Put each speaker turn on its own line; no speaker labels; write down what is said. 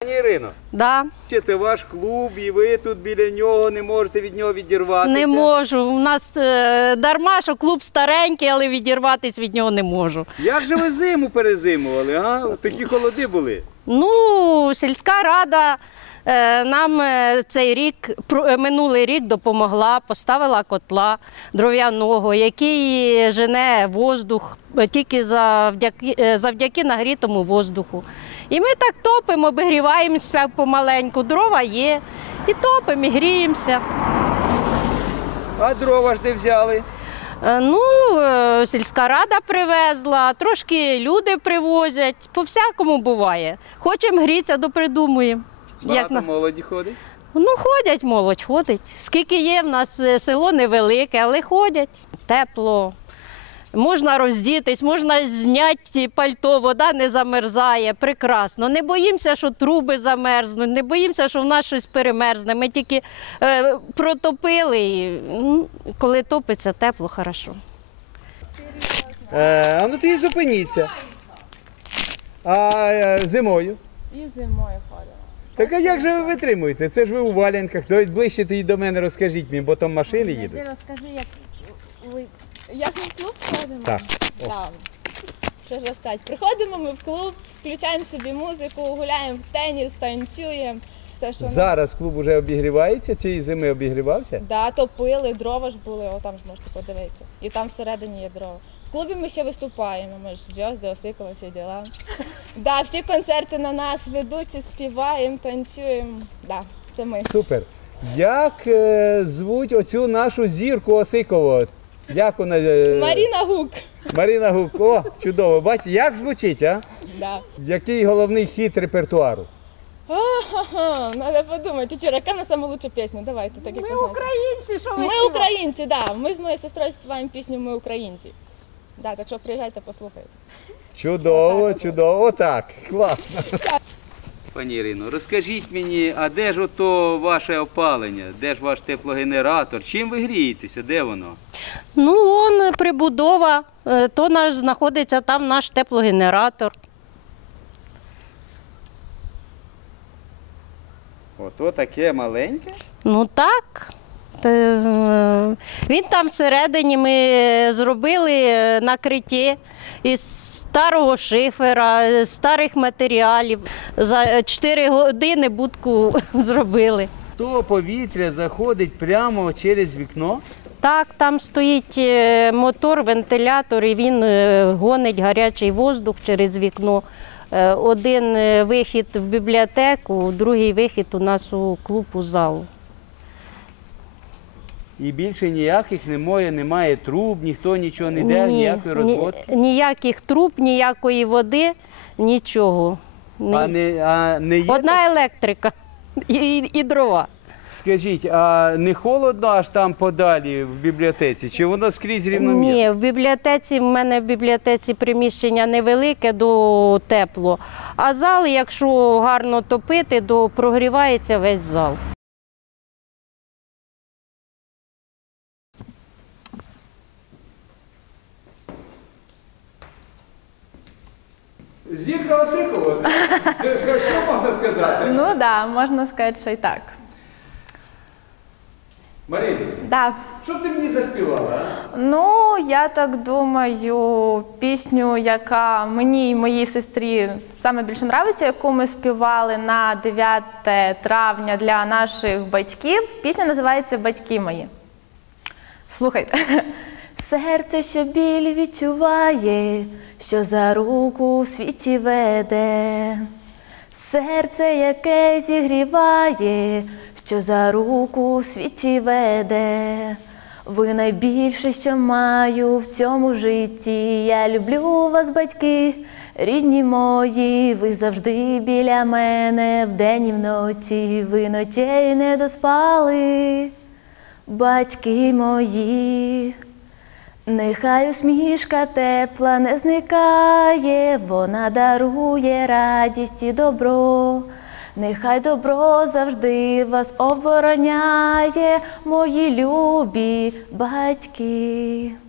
Пані Ірино,
Да.
це ваш клуб, і ви тут біля нього не можете від нього відірватися?
Не можу. У нас дарма, що клуб старенький, але відірватися від нього не можу.
Як же ви зиму перезимували, а? Такі холоди були.
Ну, сільська рада нам цей рік, минулий рік допомогла, поставила котла дров'яного, який жене воздух тільки завдяки нагрітому воздуху. І ми так топимо, обігріваємося помаленьку, дрова є, і топимо, і гріємося.
А дрова ж де взяли?
Ну, сільська рада привезла, трошки люди привозять, по-всякому буває. Хочемо грітися, допридумуємо.
Багато молоді ходить?
Ну, ходять, молодь ходить. Скільки є, в нас село невелике, але ходять. Тепло. Можна роздітись, можна зняти пальто, вода не замерзає, прекрасно. Не боїмося, що труби замерзнуть, не боїмося, що в нас щось перемерзне. Ми тільки протопили, і коли топиться, тепло, хорошо.
А ну тоді зупиніться. А зимою?
І зимою ходимо.
Так а як же ви витримуєте? Це ж ви у валянках. Давайте ближче тоді до мене розкажіть мені, бо там машини їдуть.
Ти розкажи, як ми в клуб ходимо?
Так.
Так. Що ж розказати? Приходимо ми в клуб, включаємо собі музику, гуляємо в теніс, танцюємо. Це, що
Зараз клуб вже обігрівається, цієї зими обігрівався?
Да, топили, дрова ж були, там ж можете подивитися. І там всередині є дрова. В клубі ми ще виступаємо, ми ж зв'язки, Осикова, всі діла. Да, всі концерти на нас ведуть, співаємо, танцюємо. Да, це ми.
Супер. Як звуть оцю нашу зірку Осикову? Як вона?
Маріна Гук.
Маріна Гук. О, чудово. Бачите, як звучить, а?
Да.
Який головний хіт репертуару?
Ага, треба подумати. Тетя, яка на найкраща пісня? Давайте, так як ви знаєте.
українці, що
Ми українці, так. Да. Ми з моєю сестрою співаємо пісню «Ми українці». Да, так що приїжджайте, послухайте.
Чудово, чудово. Отак, класно. Пані Ірино, розкажіть мені, а де ж ото ваше опалення? Де ж ваш теплогенератор? Чим ви грієтеся? Де воно?
Ну, вон прибудова, то наш знаходиться там наш теплогенератор.
Ото таке маленьке?
Ну так. Він там всередині ми зробили накриття із старого шифера, з старих матеріалів. За 4 години будку зробили.
То повітря заходить прямо через вікно?
Так, там стоїть мотор, вентилятор, і він гонить гарячий воздух через вікно. Один вихід в бібліотеку, другий вихід у нас у клуб, у залу.
І більше ніяких немає труб, ніхто нічого не йде, ніякої розводки?
Ніяких труб, ніякої води, нічого. Одна електрика і дрова.
Скажіть, а не холодно аж там подалі в бібліотеці? Чи воно скрізь рівномірно?
Ні, в мене в бібліотеці приміщення невелике, до тепло. А зал, якщо гарно топити, то прогрівається весь зал.
Зірка Осикова, що можна сказати?
Ну так, да, можна сказати, що і так.
Марина,
Да.
що б ти мені заспівала?
Ну, я так думаю, пісню, яка мені і моїй сестрі саме більше подобається, яку ми співали на 9 травня для наших батьків. Пісня називається «Батьки мої». Слухайте. Серце, що біль відчуває, що за руку в світі веде. Серце, яке зігріває, що за руку в світі веде. Ви найбільше, що маю в цьому житті. Я люблю вас, батьки, рідні мої. Ви завжди біля мене вдень і вночі. Ви ночей не доспали, батьки мої. Нехай усмішка тепла не зникає, вона дарує радість і добро. Нехай добро завжди вас обороняє, мої любі батьки.